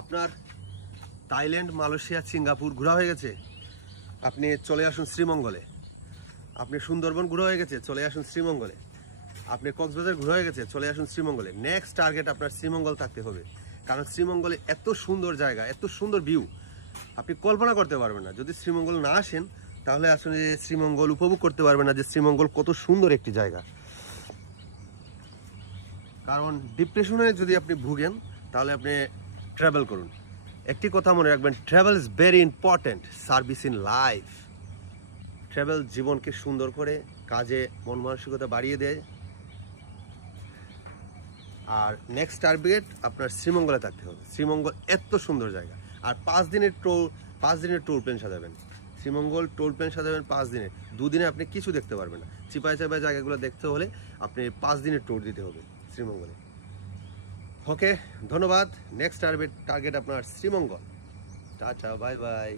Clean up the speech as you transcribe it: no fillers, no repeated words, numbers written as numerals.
আপনার Thailand, Malaysia, Singapore ঘোরা হয়ে গেছে, আপনি চলে আসুন শ্রীমঙ্গলে। আপনি সুন্দরবন ঘোরা হয়ে গেছে, চলে আসুন শ্রীমঙ্গলে। আপনি কক্সবাজার ঘোরা হয়ে গেছে, চলে আসুন শ্রীমঙ্গলে। নেক্সট টার্গেট আপনার শ্রীমঙ্গল থাকতে হবে, কারণ শ্রীমঙ্গলে এত সুন্দর জায়গা, এত সুন্দর ভিউ আপনি কল্পনা করতে পারবেন না। যদি শ্রীমঙ্গল না আসেন তাহলে আসলে শ্রীমঙ্গল উপভোগ করতে পারবেন না যে শ্রীমঙ্গল কত সুন্দর একটি জায়গা। কারণ ডিপ্রেশনে যদি আপনি ভুগেন তাহলে আপনি ট্রাভেল করুন। একটি কথা মনে রাখবেন, travel is very important service in life. Travel জীবনকে সুন্দর করে, কাজে মন মানসিকতা বাড়িয়ে দেয়। আর নেক্সট টার্গেট আপনার শ্রীমঙ্গলে থাকতে হবে। শ্রীমঙ্গল এত সুন্দর জায়গা। আর 5 দিনের ট্যুর প্ল্যান সাজাবেন। শ্রীমঙ্গল ট্যুর প্ল্যান সাজাবেন 5 দিনের। 2 দিনে আপনি কিছু দেখতে পারবেন না। চিপায় চাপায় জায়গাগুলো দেখতে হলে আপনি 5 দিনের ট্যুর দিতে হবে শ্রীমঙ্গলে। ওকে, ধন্যবাদ। নেক্সট টার্গেট আপনার শ্রীমঙ্গল। Tata, bye bye.